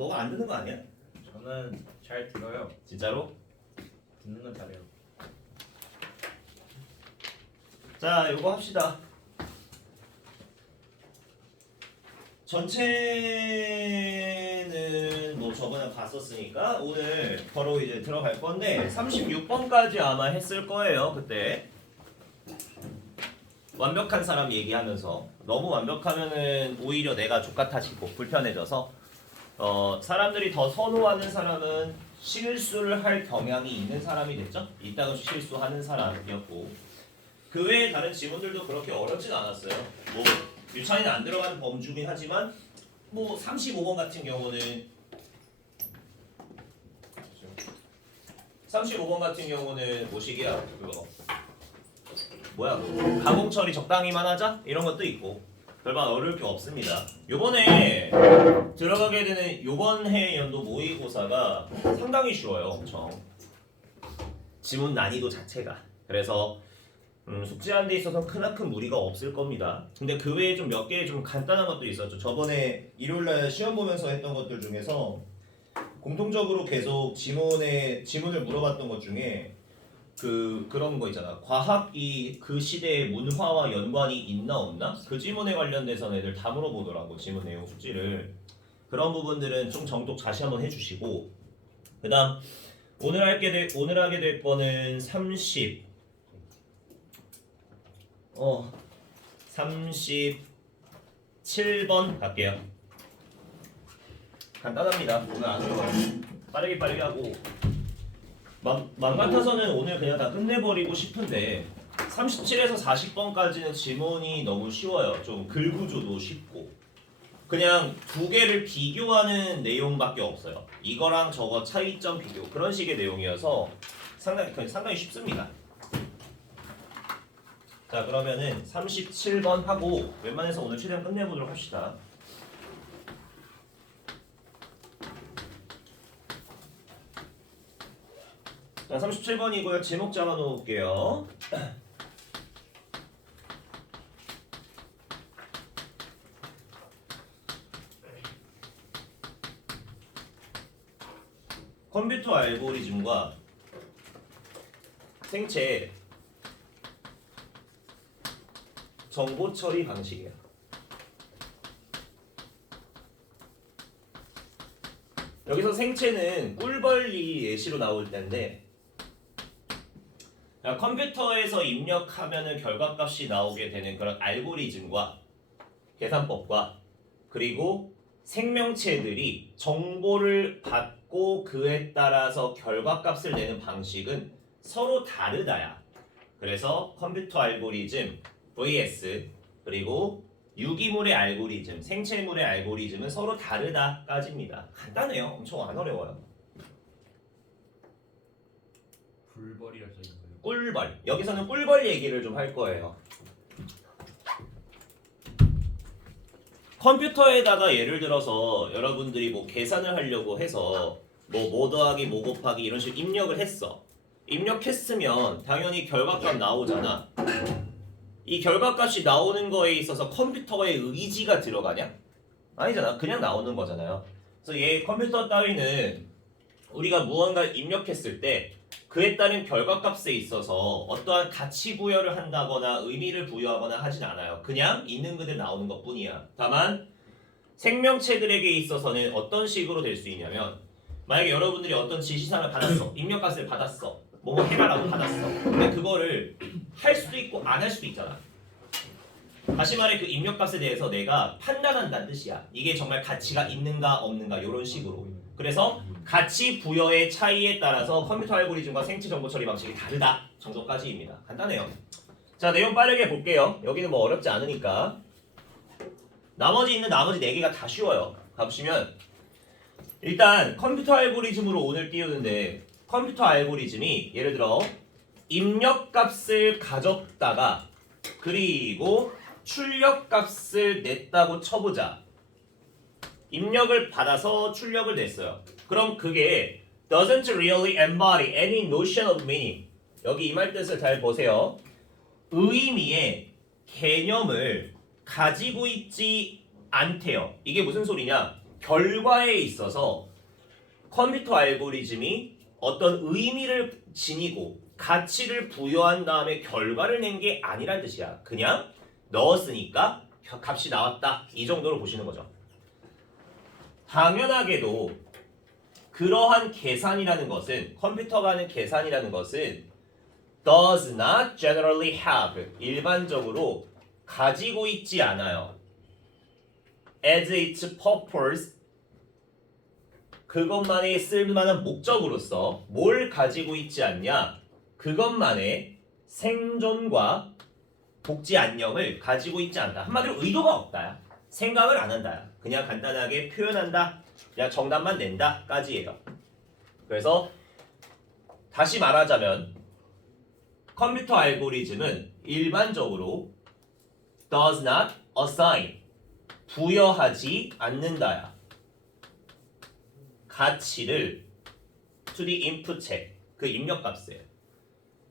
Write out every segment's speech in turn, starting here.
너가 안 듣는 거 아니야? 저는 잘 들어요. 진짜로? 듣는 건 잘해요. 자, 요거 합시다. 전체는 뭐 저번에 봤었으니까 오늘 바로 이제 들어갈 건데 36번까지 아마 했을 거예요. 그때 완벽한 사람 얘기하면서 너무 완벽하면은 오히려 내가 족같아지고 불편해져서 사람들이 더 선호하는 사람은 실수를 할 경향이 있는 사람이 됐죠. 이따가 실수하는 사람이었고 그 외에 다른 지문들도 그렇게 어렵진 않았어요. 뭐 유찬이는 안 들어가는 범주긴 하지만 뭐 35번 같은 경우는 35번 같은 경우는 뭐식이야 그거 뭐야 그거 가공 처리 적당히만 하자 이런 것도 있고 별반 어려울 게 없습니다. 요번에 들어가게 되는 요번 해 연도 모의고사가 상당히 쉬워요. 엄청 지문 난이도 자체가. 그래서 숙제하는 데 있어서 크나큰 무리가 없을 겁니다. 근데 그 외에 좀 몇 개 좀 간단한 것도 있었죠. 저번에 일요일날 시험 보면서 했던 것들 중에서 공통적으로 계속 지문을 물어봤던 것 중에 그런 거 있잖아. 과학이 그 시대의 문화와 연관이 있나 없나? 그 지문에 관련돼서는 애들 다 물어보더라고. 지문 내용 숙지를. 그런 부분들은 좀 정독 다시 한번 해주시고 그다음 오늘 하게 될 거는 37번 갈게요. 간단합니다. 오늘 안 어려워요. 빠르게 하고 맘 같아서는 오늘 그냥 다 끝내버리고 싶은데 37에서 40번까지는 지문이 너무 쉬워요. 좀 글 구조도 쉽고 그냥 두 개를 비교하는 내용밖에 없어요. 이거랑 저거 차이점 비교 그런 식의 내용이어서 상당히 쉽습니다. 자 그러면은 37번 하고 웬만해서 오늘 최대한 끝내보도록 합시다. 자 37번이고요. 제목 잡아 놓을게요. 컴퓨터 알고리즘과 생체 정보 처리 방식이에요. 여기서 생체는 꿀벌이 예시로 나올 텐데 컴퓨터에서 입력하면은 결과값이 나오게 되는 그런 알고리즘과 계산법과 그리고 생명체들이 정보를 받고 그에 따라서 결과값을 내는 방식은 서로 다르다야. 그래서 컴퓨터 알고리즘 vs 그리고 유기물의 알고리즘, 생체물의 알고리즘은 서로 다르다까지입니다. 간단해요. 엄청 안 어려워요. 불벌이라 써 있는 거예요. 꿀벌. 여기서는 꿀벌 얘기를 좀 할 거예요. 컴퓨터에다가 예를 들어서 여러분들이 뭐 계산을 하려고 해서 뭐 더하기 뭐 곱하기 이런 식으로 입력을 했어. 입력했으면 당연히 결과값 나오잖아. 이 결과값이 나오는 거에 있어서 컴퓨터의 의지가 들어가냐? 아니잖아. 그냥 나오는 거잖아요. 그래서 얘 컴퓨터 따위는 우리가 무언가 입력했을 때 그에 따른 결과값에 있어서 어떠한 가치 부여를 한다거나 의미를 부여하거나 하진 않아요. 그냥 있는 그대로 나오는 것뿐이야. 다만 생명체들에게 있어서는 어떤 식으로 될 수 있냐면 만약에 여러분들이 어떤 지시사항을 받았어. 입력값을 받았어. 뭐뭐 해라라고 받았어. 근데 그거를 할 수도 있고 안 할 수도 있잖아. 다시 말해 그 입력값에 대해서 내가 판단한다는 뜻이야. 이게 정말 가치가 있는가 없는가 이런 식으로. 그래서 가치 부여의 차이에 따라서 컴퓨터 알고리즘과 생체 정보 처리 방식이 다르다 정도까지입니다. 간단해요. 자 내용 빠르게 볼게요. 여기는 뭐 어렵지 않으니까. 나머지 4개가 다 쉬워요. 가보시면 일단 컴퓨터 알고리즘으로 오늘 띄우는데 컴퓨터 알고리즘이 예를 들어 입력값을 가졌다가 그리고 출력값을 냈다고 쳐보자. 입력을 받아서 출력을 냈어요. 그럼 그게 doesn't really embody any notion of meaning. 여기 이 말 뜻을 잘 보세요. 의미의 개념을 가지고 있지 않대요. 이게 무슨 소리냐? 결과에 있어서 컴퓨터 알고리즘이 어떤 의미를 지니고 가치를 부여한 다음에 결과를 낸 게 아니란 뜻이야. 그냥 넣었으니까 값이 나왔다. 이 정도로 보시는 거죠. 당연하게도 그러한 계산이라는 것은 컴퓨터가 하는 계산이라는 것은 does not generally have 일반적으로 가지고 있지 않아요. as its purpose 그것만의 쓸만한 목적으로서 뭘 가지고 있지 않냐? 그것만의 생존과 복지 안녕을 가지고 있지 않다. 한마디로 의도가 없다. 생각을 안 한다. 그냥 간단하게 표현한다. 그냥 정답만 낸다까지예요. 그래서 다시 말하자면 컴퓨터 알고리즘은 일반적으로 does not assign 부여하지 않는다야. 가치를 to the input check 그 입력값에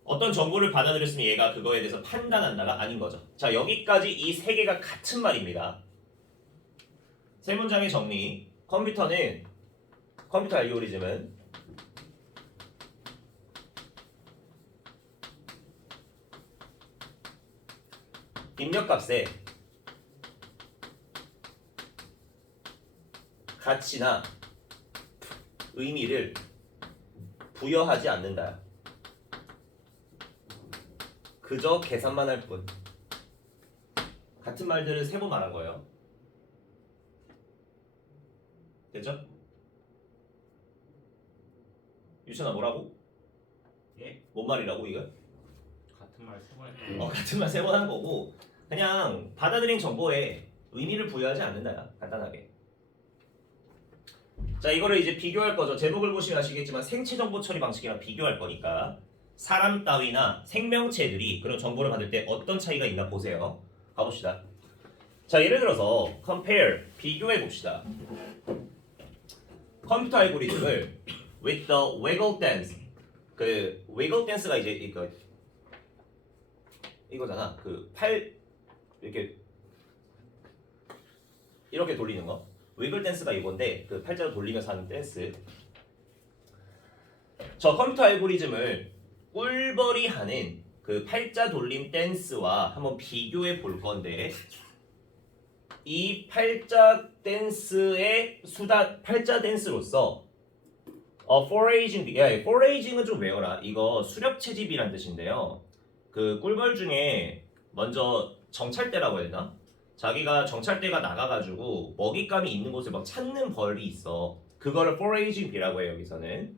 어떤 정보를 받아들였으면 얘가 그거에 대해서 판단한다가 아닌 거죠. 자, 여기까지 이 세 개가 같은 말입니다. 세 문장의 정리. 컴퓨터 알고리즘은 입력값에 가치나 의미를 부여하지 않는다. 그저 계산만 할 뿐. 같은 말들을 세 번 말한 거예요. 됐죠? 유천아 뭐라고? 예? 뭔 말이라고 이거? 같은 말 세 번 했고 같은 말 세 번 한 거고 그냥 받아들인 정보에 의미를 부여하지 않는다. 간단하게. 자, 이거를 이제 비교할 거죠. 제목을 보시면 아시겠지만 생체 정보 처리 방식이랑 비교할 거니까 사람 따위나 생명체들이 그런 정보를 받을 때 어떤 차이가 있나 보세요. 가봅시다. 자, 예를 들어서 compare 비교해 봅시다. 컴퓨터 알고리즘을 with the wiggle dance 그 wiggle dance가 이제 이거잖아. 그 팔 이렇게 돌리는 거. 위글 댄스가 이건데 그 팔자로 돌리면서 하는 댄스. 저 컴퓨터 알고리즘을 꿀벌이 하는 그 팔자 돌림 댄스와 한번 비교해 볼 건데 이 팔자 댄스의 팔자 댄스로서 foraging은 좀 외워라. 이거 수렵 채집이란 뜻인데요. 그 꿀벌 중에 먼저 정찰대라고 해야 되나? 자기가 정찰대가 나가가지고 먹잇감이 있는 곳을 막 찾는 벌이 있어. 그거를 foraging bee라고 해요. 여기서는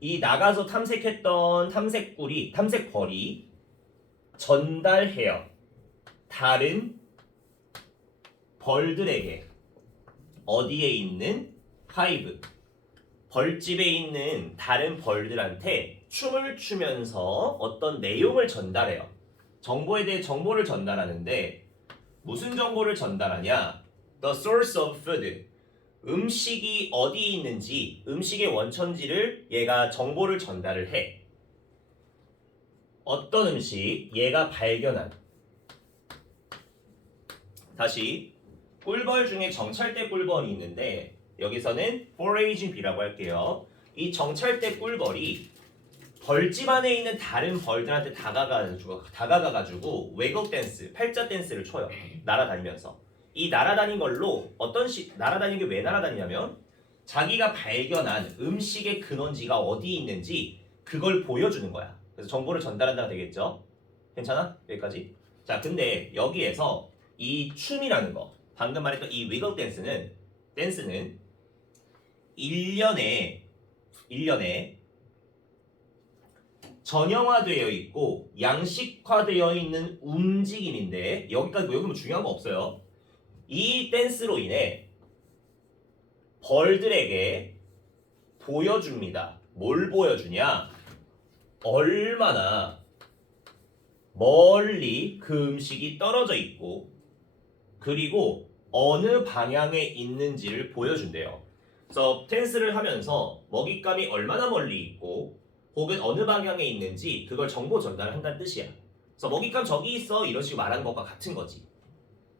이 나가서 탐색했던 탐색벌이 전달해요. 다른 벌들에게 어디에 있는 하이브 벌집에 있는 다른 벌들한테 춤을 추면서 어떤 내용을 전달해요. 정보에 대해 정보를 전달하는데 무슨 정보를 전달하냐? The source of food. 음식이 어디 있는지, 음식의 원천지를 얘가 정보를 전달을 해. 어떤 음식? 얘가 발견한. 다시 꿀벌 중에 정찰대 꿀벌이 있는데 여기서는 foraging bee라고 할게요. 이 정찰대 꿀벌이 벌집 안에 있는 다른 벌들한테 다가가가지고 외국 댄스, 팔자 댄스를 춰요. 날아다니면서. 이 날아다닌 걸로 날아다니는 게 왜 날아다니냐면 자기가 발견한 음식의 근원지가 어디 있는지 그걸 보여주는 거야. 그래서 정보를 전달한다가 되겠죠. 괜찮아? 여기까지? 자, 근데 여기에서 이 춤이라는 거, 방금 말했던 이 위글 댄스는 1년에 전형화되어 있고 양식화되어 있는 움직임인데 여기 뭐 중요한 거 없어요. 이 댄스로 인해 벌들에게 보여줍니다. 뭘 보여주냐? 얼마나 멀리 그 음식이 떨어져 있고 그리고 어느 방향에 있는지를 보여준대요. 그래서 댄스를 하면서 먹잇감이 얼마나 멀리 있고 혹은 어느 방향에 있는지 그걸 정보 전달한다는 뜻이야. 그래서 먹잇감 저기 있어 이런 식으로 말하는 것과 같은 거지.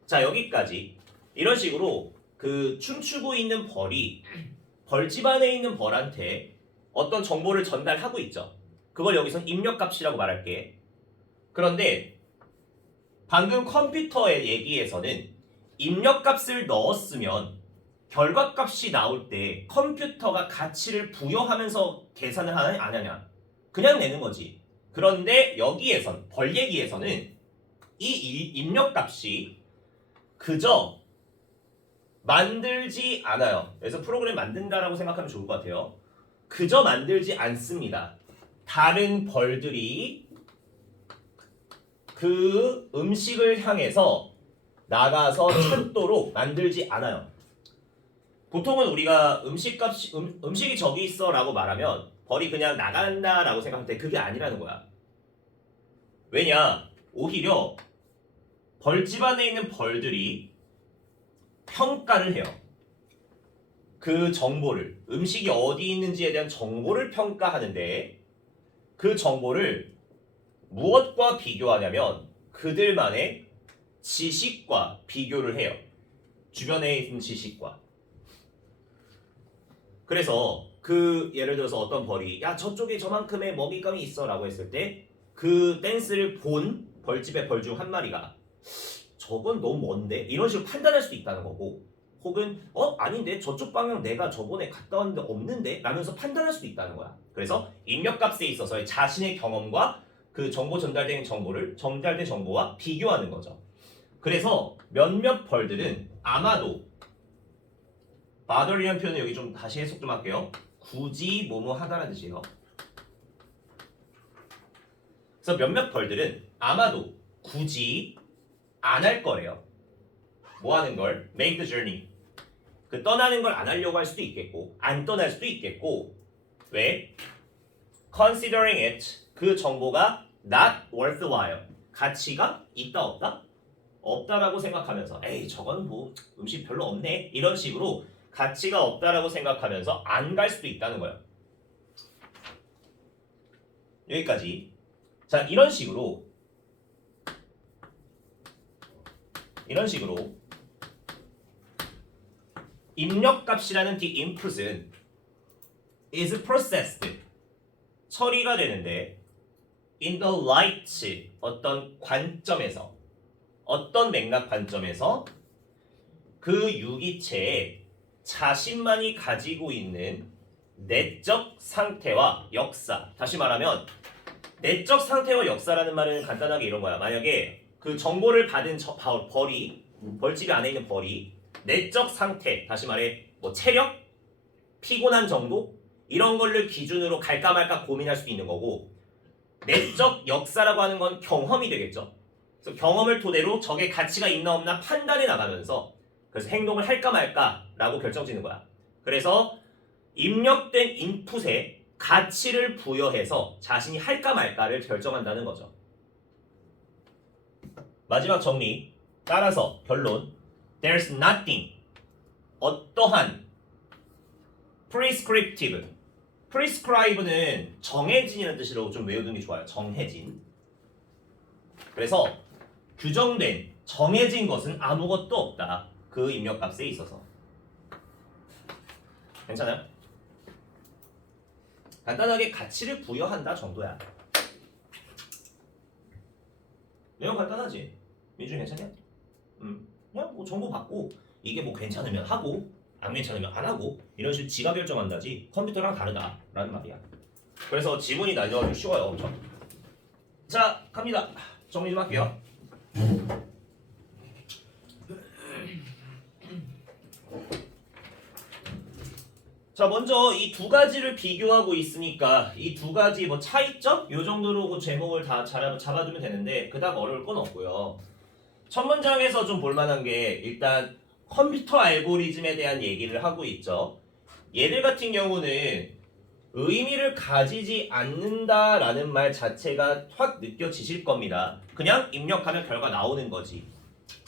자, 여기까지 이런 식으로 그 춤추고 있는 벌이 벌집 안에 있는 벌한테 어떤 정보를 전달하고 있죠. 그걸 여기선 입력값이라고 말할게. 그런데 방금 컴퓨터의 얘기에서는 입력값을 넣었으면 결과값이 나올 때 컴퓨터가 가치를 부여하면서 계산을 하냐 안 하냐 그냥 내는 거지. 그런데 여기에선 벌 얘기에서는 이 입력값이 그저 만들지 않아요. 그래서 프로그램 만든다라고 생각하면 좋을 것 같아요. 그저 만들지 않습니다. 다른 벌들이 그 음식을 향해서 나가서 찾도록 만들지 않아요. 보통은 우리가 음식이 저기 있어라고 말하면 벌이 그냥 나간다라고 생각할 때 그게 아니라는 거야. 왜냐? 오히려 벌집 안에 있는 벌들이 평가를 해요. 그 정보를, 음식이 어디 있는지에 대한 정보를 평가하는데 그 정보를 무엇과 비교하냐면 그들만의 지식과 비교를 해요. 주변에 있는 지식과. 그래서 그 예를 들어서 어떤 벌이 야 저쪽에 저만큼의 먹잇감이 있어 라고 했을 때 그 댄스를 본 벌집의 벌 중 한 마리가 저건 너무 먼데 이런 식으로 판단할 수도 있다는 거고, 혹은 아닌데 저쪽 방향 내가 저번에 갔다 왔는데 없는데 라면서 판단할 수도 있다는 거야. 그래서 입력값에 있어서의 자신의 경험과 그 정보 전달된 정보와 비교하는 거죠. 그래서 몇몇 벌들은 아마도 bother이라는 표현을 여기 좀 다시 해석 좀 할게요. 굳이 뭐뭐 하다라는 뜻이에요. 그래서 몇몇 벌들은 아마도 굳이 안 할 거래요. 뭐 하는 걸? make the journey. 그 떠나는 걸 안 하려고 할 수도 있겠고 안 떠날 수도 있겠고. 왜? considering it. 그 정보가 not worthwhile. 가치가 있다 없다? 없다라고 생각하면서 에이 저건 뭐 음식 별로 없네 이런 식으로 가치가 없다라고 생각하면서 안 갈 수도 있다는 거예요. 여기까지. 자, 이런 식으로 입력값이라는 the input은 is processed 처리가 되는데 in the light 어떤 관점에서 어떤 맥락 관점에서 그 유기체에 자신만이 가지고 있는 내적 상태와 역사. 다시 말하면 내적 상태와 역사라는 말은 간단하게 이런 거야. 만약에 그 정보를 받은 벌집 안에 있는 벌이 내적 상태, 다시 말해 뭐 체력, 피곤한 정도 이런 거를 기준으로 갈까 말까 고민할 수도 있는 거고, 내적 역사라고 하는 건 경험이 되겠죠. 그래서 경험을 토대로 적의 가치가 있나 없나 판단해 나가면서 그래서 행동을 할까 말까라고 결정짓는 거야. 그래서 입력된 인풋에 가치를 부여해서 자신이 할까 말까를 결정한다는 거죠. 마지막 정리. 따라서 결론. There's nothing. 어떠한 prescriptive. prescribe는 정해진이라는 뜻으로 좀 외우는 게 좋아요. 정해진. 그래서 규정된, 정해진 것은 아무것도 없다. 그 입력값에 있어서. 괜찮아요? 간단하게 가치를 부여한다 정도야. 내용 간단하지? 민준 괜찮냐? 그냥 뭐 정보 받고 이게 뭐 괜찮으면 하고 안 괜찮으면 안 하고 이런 식으로 지가 결정한다지 컴퓨터랑 다르다라는 말이야. 그래서 지문이 날려가지고 쉬워요 엄청. 자 갑니다. 정리 좀 할게요. 자 먼저 이 두 가지를 비교하고 있으니까 이 두 가지 뭐 차이점? 요 정도로 그 제목을 다 잡아두면 되는데 그닥 어려울 건 없고요. 첫 문장에서 좀 볼만한 게 일단 컴퓨터 알고리즘에 대한 얘기를 하고 있죠. 얘들 같은 경우는 의미를 가지지 않는다라는 말 자체가 확 느껴지실 겁니다. 그냥 입력하면 결과 나오는 거지.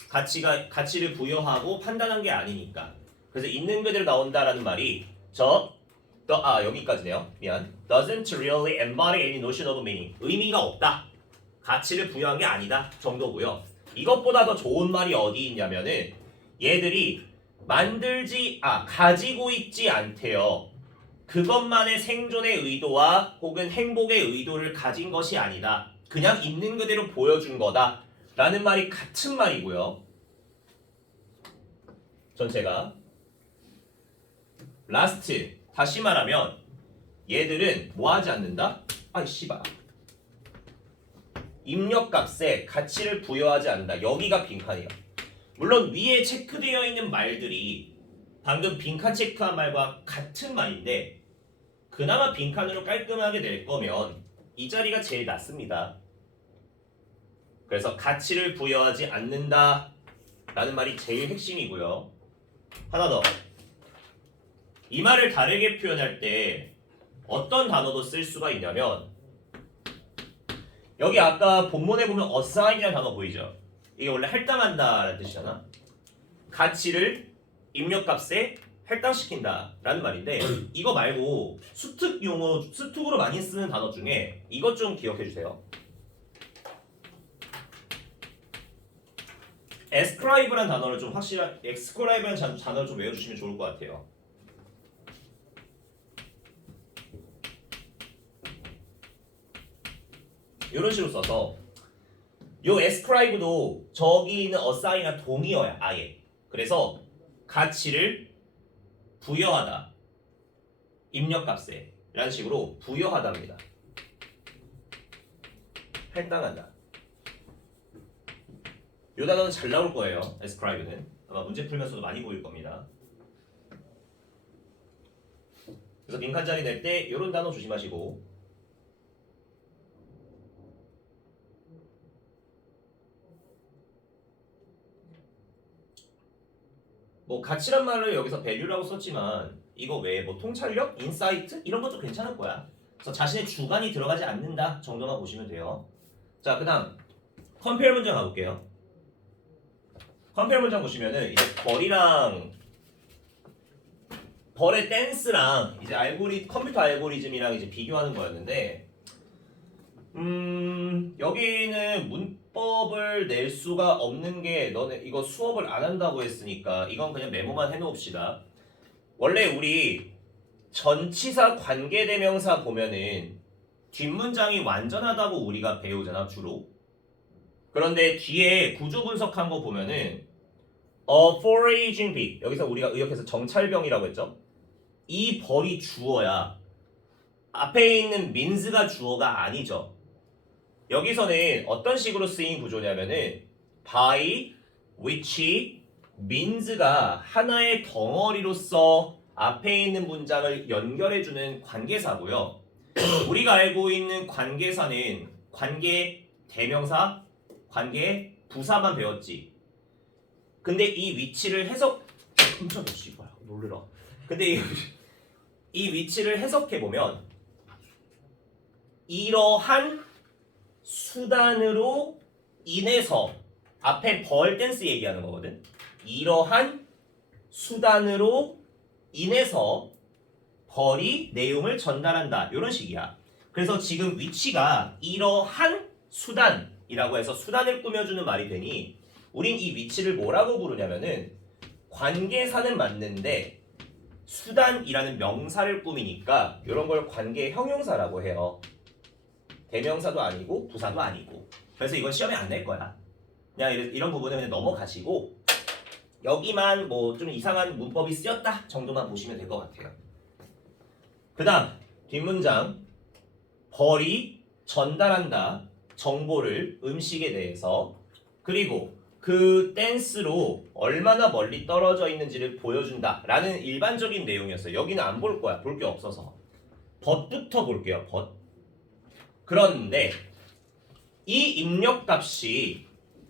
가치를 부여하고 판단한 게 아니니까. 그래서 있는 그대로 나온다라는 말이 여기까지네요. 미안. Doesn't really embody any notion of meaning. 의미가 없다. 가치를 부여한 게 아니다 정도고요. 이것보다 더 좋은 말이 어디 있냐면은 얘들이 가지고 있지 않대요. 그것만의 생존의 의도와 혹은 행복의 의도를 가진 것이 아니다. 그냥 있는 그대로 보여준 거다. 라는 말이 같은 말이고요. 전체가. 라스트. 다시 말하면 얘들은 뭐 하지 않는다? 아이 씨발. 입력값에 가치를 부여하지 않는다. 여기가 빈칸이야. 물론 위에 체크되어 있는 말들이 방금 빈칸 체크한 말과 같은 말인데 그나마 빈칸으로 깔끔하게 낼 거면 이 자리가 제일 낫습니다. 그래서 가치를 부여하지 않는다 라는 말이 제일 핵심이고요. 하나 더. 이 말을 다르게 표현할 때 어떤 단어도 쓸 수가 있냐면 여기 아까 본문에 보면 assign이라는 단어 보이죠? 이게 원래 할당한다라는 뜻이잖아. 가치를 입력값에 할당시킨다 라는 말인데 이거 말고 수특 용어, 수특으로 많이 쓰는 단어 중에 이것 좀 기억해 주세요. ascribe라는 단어를 좀 ascribe라는 단어를 좀 외워주시면 좋을 것 같아요. 이런 식으로 써서 요 ascribe도 저기 있는 assign이랑 동의어야 아예. 그래서 가치를 부여하다 입력값에 라는 식으로 부여하다입니다. 할당한다. 요 단어는 잘 나올 거예요. ascribe는 아마 문제 풀면서도 많이 보일 겁니다. 그래서 빈칸 자리 낼 때 이런 단어 조심하시고 뭐 가치란 말을 여기서 value라고 썼지만 이거 외에 뭐 통찰력, 인사이트 이런 것도 괜찮을 거야. 그래서 자신의 주관이 들어가지 않는다 정도만 보시면 돼요. 자, 그다음 컴페어 문장 가볼게요. 컴페어 문장 보시면은 이제 벌의 댄스랑 이제 컴퓨터 알고리즘이랑 이제 비교하는 거였는데 여기는 문법을 낼 수가 없는 게 너네 이거 수업을 안 한다고 했으니까 이건 그냥 메모만 해놓읍시다. 원래 우리 전치사 관계대명사 보면은 뒷문장이 완전하다고 우리가 배우잖아 주로. 그런데 뒤에 구조 분석한 거 보면은 a foraging bee 여기서 우리가 의역해서 정찰병이라고 했죠. 이 벌이 주어야 앞에 있는 means가 주어가 아니죠. 여기서는 어떤 식으로 쓰인 구조냐면은 by, which, means가 하나의 덩어리로서 앞에 있는 문장을 연결해주는 관계사고요. 우리가 알고 있는 관계사는 관계 대명사, 관계 부사만 배웠지. 근데 이 위치를 깜짝이야 씨발 놀래라. 근데 이 위치를 해석해 보면 이러한 수단으로 인해서 앞에 벌 댄스 얘기하는 거거든. 이러한 수단으로 인해서 벌이 내용을 전달한다. 이런 식이야. 그래서 지금 위치가 이러한 수단이라고 해서 수단을 꾸며주는 말이 되니 우린 이 위치를 뭐라고 부르냐면은 관계사는 맞는데 수단이라는 명사를 꾸미니까 이런 걸 관계 형용사라고 해요. 대명사도 아니고 부사도 아니고. 그래서 이건 시험에 안 낼 거야. 그냥 이런 부분은 그냥 넘어가시고 여기만 뭐 좀 이상한 문법이 쓰였다 정도만 보시면 될 것 같아요. 그 다음 뒷문장 벌이 전달한다 정보를 음식에 대해서 그리고 그 댄스로 얼마나 멀리 떨어져 있는지를 보여준다 라는 일반적인 내용이었어요. 여기는 안 볼 거야. 볼 게 없어서 벗부터 볼게요. 벗. 그런데 이 입력값이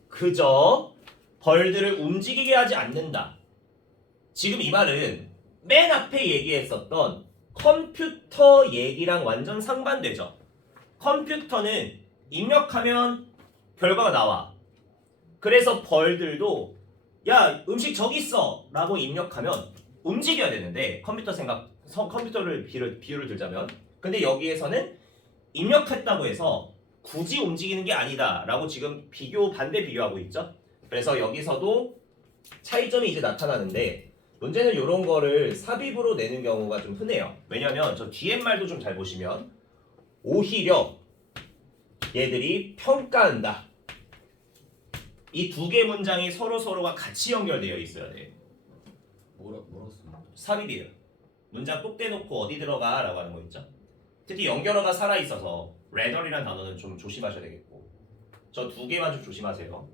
그저 벌들을 움직이게 하지 않는다. 지금 이 말은 맨 앞에 얘기했었던 컴퓨터 얘기랑 완전 상반되죠. 컴퓨터는 입력하면 결과가 나와. 그래서 벌들도 야 음식 저기 있어 라고 입력하면 움직여야 되는데 컴퓨터를 비유를 들자면 근데 여기에서는 입력했다고 해서 굳이 움직이는 게 아니다 라고 지금 반대 비교하고 있죠. 그래서 여기서도 차이점이 이제 나타나는데 문제는 이런 거를 삽입으로 내는 경우가 좀 흔해요. 왜냐면 저 뒤에 말도 좀 잘 보시면 오히려 얘들이 평가한다. 이 두 개 문장이 서로가 같이 연결되어 있어야 돼. 뭐라고 씁니까? 삽입이에요. 문장 똑 떼놓고 어디 들어가 라고 하는 거 있죠. 특히 연결어가 살아있어서 rather이라는 단어는 좀 조심하셔야 되겠고 저 두 개만 좀 조심하세요.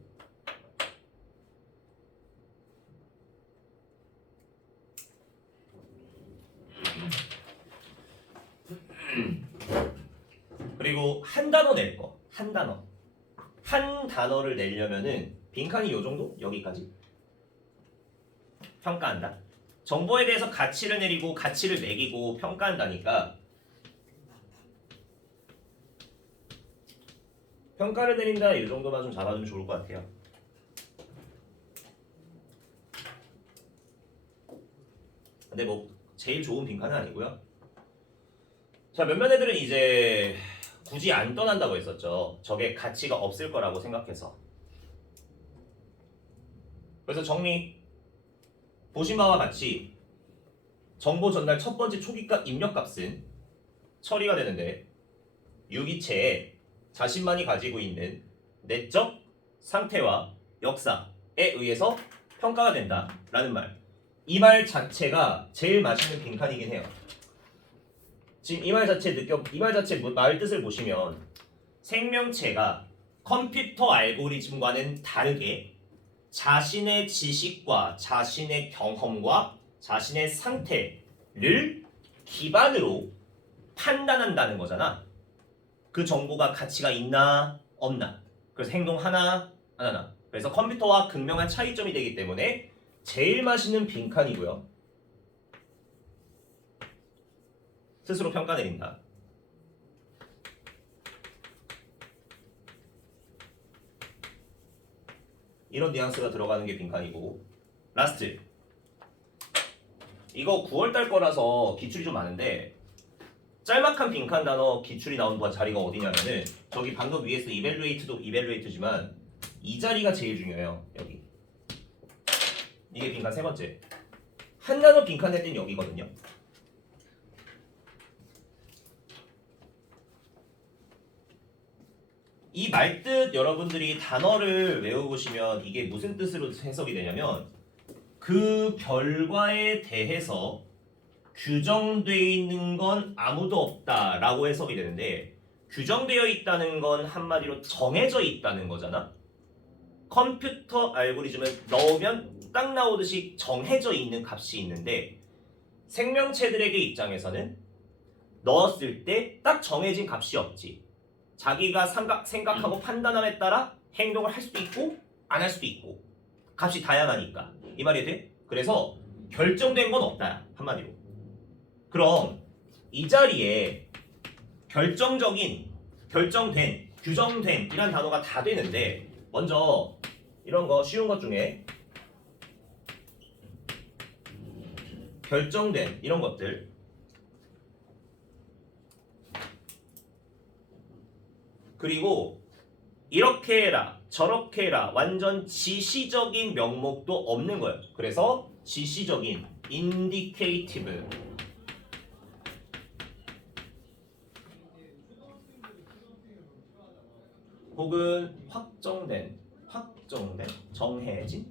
그리고 한 단어 낼 거. 한 단어. 한 단어를 내려면은 빈칸이 요 정도? 여기까지. 평가한다. 정보에 대해서 가치를 내리고 가치를 매기고 평가한다니까 평가를 내린다 이 정도만 좀 잡아주면 좋을 것 같아요. 근데 뭐 제일 좋은 빈칸은 아니고요. 자, 몇몇 애들은 이제 굳이 안 떠난다고 했었죠. 저게 가치가 없을 거라고 생각해서. 그래서 정리. 보신 바와 같이 정보 전달 첫 번째 초기값 입력값은 처리가 되는데 유기체에 자신만이 가지고 있는 내적 상태와 역사에 의해서 평가가 된다라는 말. 이 말 자체가 제일 맛있는 빈칸이긴 해요. 지금 이 말 자체 말 뜻을 보시면 생명체가 컴퓨터 알고리즘과는 다르게 자신의 지식과 자신의 경험과 자신의 상태를 기반으로 판단한다는 거잖아. 그 정보가 가치가 있나 없나. 그래서 행동하나 안 하나. 그래서 컴퓨터와 극명한 차이점이 되기 때문에 제일 맛있는 빈칸이고요. 스스로 평가 내린다. 이런 뉘앙스가 들어가는 게 빈칸이고 라스트. 이거 9월달 거라서 기출이 좀 많은데 짤막한 빈칸 단어 기출이 나온 자리가 어디냐면은 저기 방금 위에서 evaluate도 evaluate지만 이 자리가 제일 중요해요. 여기. 이게 빈칸 세 번째. 한 단어 빈칸 낼 땐 여기거든요. 이 말뜻 여러분들이 단어를 외워보시면 이게 무슨 뜻으로 해석이 되냐면 그 결과에 대해서 규정되어 있는 건 아무도 없다라고 해석이 되는데 규정되어 있다는 건 한마디로 정해져 있다는 거잖아. 컴퓨터 알고리즘을 넣으면 딱 나오듯이 정해져 있는 값이 있는데 생명체들에게 입장에서는 넣었을 때 딱 정해진 값이 없지. 자기가 생각하고 판단함에 따라 행동을 할 수도 있고 안 할 수도 있고 값이 다양하니까. 이 말이 돼? 그래서 결정된 건 없다 한마디로. 그럼 이 자리에 결정적인, 결정된, 규정된 이란 단어가 다 되는데 먼저 이런 거 쉬운 것 중에 결정된 이런 것들 그리고 이렇게 해라 저렇게 해라 완전 지시적인 명목도 없는 거예요. 그래서 지시적인 indicative 혹은 확정된 정해진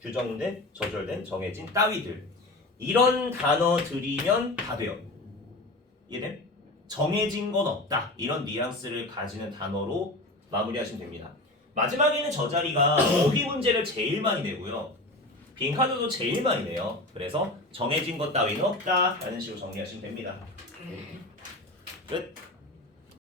규정된 저절된 정해진 따위들 이런 단어들이면 다 돼요. 이해돼? 정해진 건 없다 이런 뉘앙스를 가지는 단어로 마무리하시면 됩니다. 마지막에는 저 자리가 어휘 문제를 제일 많이 내고요. 빈카드도 제일 많이 내요. 그래서 정해진 것 따위는 없다 라는 식으로 정리하시면 됩니다. 끝.